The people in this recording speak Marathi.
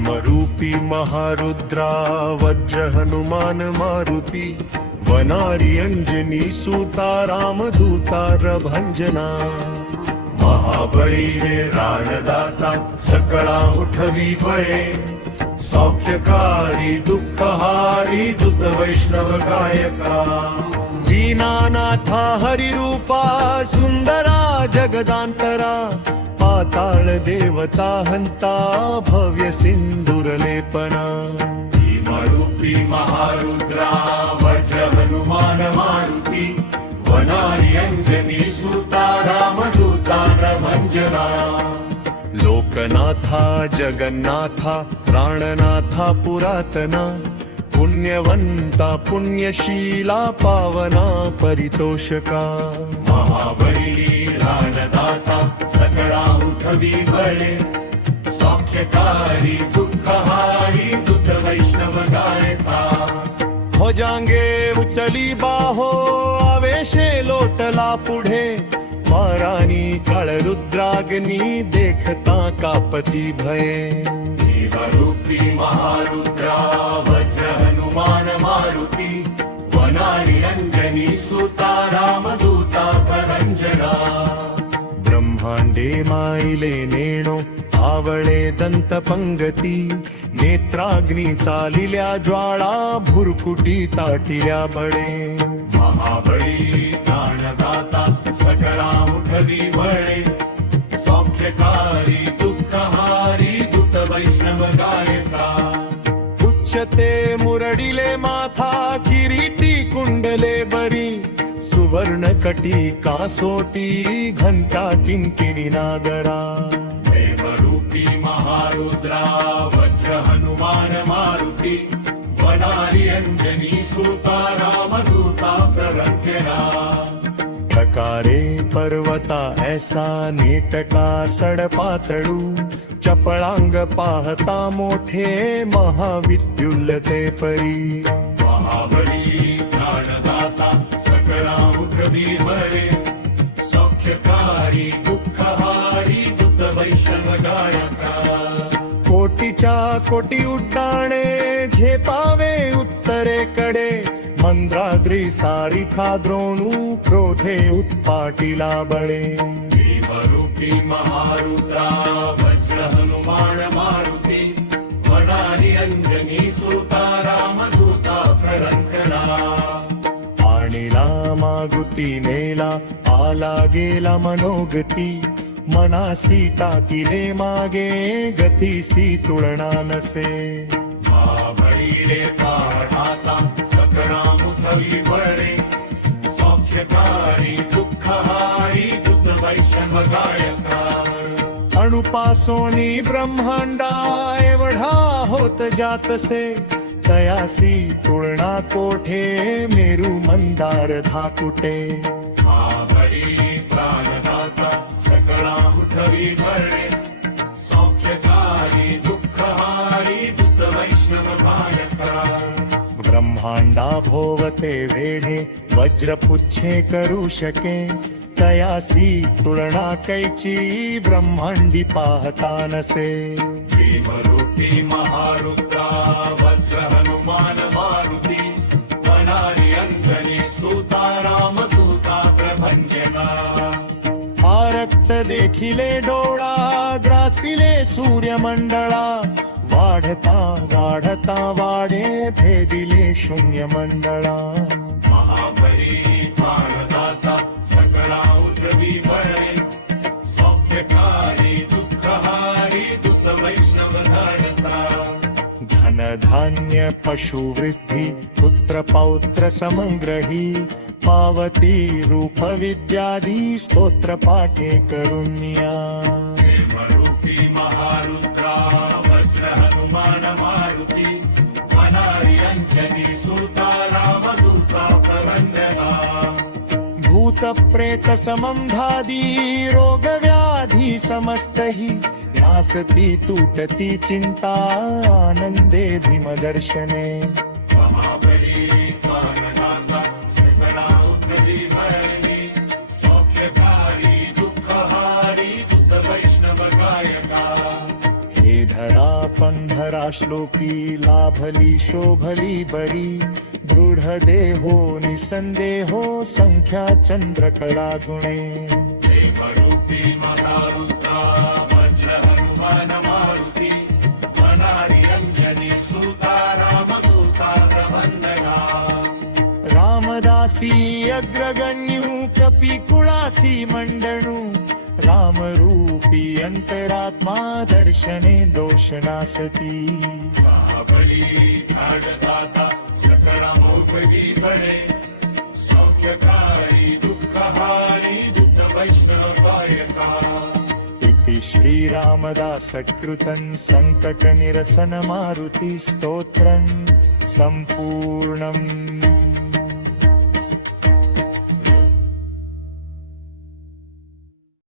भीमरूपी महारुद्रा वज्र हनुमान मारुती वनारी अंजनी सूता रामदूता रभंजना महाबळी रे राणदाता सकळा उठवी बळे सौख्यकारी दुःखहारी दूत वैष्णव गायका दीनानाथा हरिरूपा सुंदरा जगदांतरा पाताळ देवता हंता भव्य सिंधुरलेपना भीमरूपी महारुद्रा वज्र हनुमान मारुती वनारी अंजनी सूता रामदूता रभंजना लोकनाथा जगन्नाथा प्राणनाथा पुरातना पुण्यवंता पुण्यशीला पावना परितोषका महाबळी राणदाता सकळा उठवी बळे सौख्यकारी दुःखहारी दूत वैष्णव गायका भोजांगे उचली बाहो आवेशे लोटला पुढे मारानी काळ रुद्राग्नी देखता कापती भये भीमरूपी महारुद्रा वज्र हनुमान मारुती वनारी अंजनी सूता रामदूता परंजना ब्रह्मांडे माईले नेणो आवळे दंत पंगती नेत्राग्नी चालिल्या ज्वाळा भुरकुटी ताटिल्या बळे महाबळी प्राणदाता सकळा उठवी बळे सौख्यकारी दुःखहारी दूत वैष्णव गायका उच्चते मुरडिले माथा किरीटी कुंडले बरी सुवर्ण कटी कासोटी घंटा किंकिणी नागरा भीमरूपी महारुद्रा वज्र हनुमान मारुती वनारी अंजनी सूता रामदूता प्ररंजना प्रकारे पर्वता ऐसा नेटका सडपातळू चपळांग पाहता मोठे महाविद्युल्ल ते परी महाबळी प्राणदाता सकळा उठवी बळे सौख्यकारी दुःखहारी दूत वैष्णव गायका कोटीच्या कोटी उड्डाणे झेपावे उत्तरेकडे मंद्राद्री सारिखा द्रोणू क्रोधे उत्पाटिला बळे भीमरूपी महारुद्रा वज्र हनुमान मारुती वनारी अंजनी सूता रामदूता प्ररंजना आणिला मागुती नेला आला गेला मनोगती मनासी टाकिले मागे गतीसी तुळना नसे महाबळी रे पाहता सकळा उठवी बळे सौख्यकारी दुःखहारी दूत वैष्णव गायका अणुपासोनी ब्रह्मांडा एवढा होत जातसे तयासी तुळना कोठे मेरू मंदार धाकुटे महाबळी प्राणदाता सकळा उठवी बळे सौख्यकारी दुःखहारी दूत वैष्णव गायका ब्रह्मांडा भोवते वेढे वज्रपुच्छे करू शके तयासी तुलना कैची ब्रह्मांडी पाहता नसे भीमरूपी महारुद्रा वज्र हनुमान मारुती वनारी अंजनी सूता रामदूता प्रभंजना आरक्त देखिले डोळा ग्रासिले सूर्यमंडळा वाढता वाढता वाढे भेदिले शून्य मंडळा महाबळी प्राणदाता सकळा उठवी बळे सौख्यकारी दुःखहारी दूत वैष्णव गायका धन धान्य पशुवृद्धी पुत्र पौत्र समग्रही पावती रूप विद्यादी स्तोत्र पाठे करुण्या भीमरूपी महारुद्रा वज्र हनुमान मारुती वनारी अंजनी सूता रामदूता प्रवंदना भूत प्रेत समंधादी रोग व्याधी समस्तही नासती तुटती चिंता आनंदे भीमदर्शने महाबळी प्राणदाता सकळा उठवी बळे पंधरा श्लोकी लाभली शोभली बरी दृढ देहो निसंदेहो संख्या चंद्रकला गुणे प्रेमरूपी महारुद्रा वज्र हनुमान मारुती वनारी अंजनी सुता रामदूता प्रवंदना रामदासी अग्रगण्यु कपिकुळासी मंडणु रामरूपी अंतरात्मा दर्शने दोषनासती महाबली धाडदाता सकळामोपगी बळे सौख्यकारी दुःखहारी दुःख वैष्णव गायका इति श्रीरामदासकृतं संकटनिरसन मारुति स्तोत्रं सम्पूर्णम्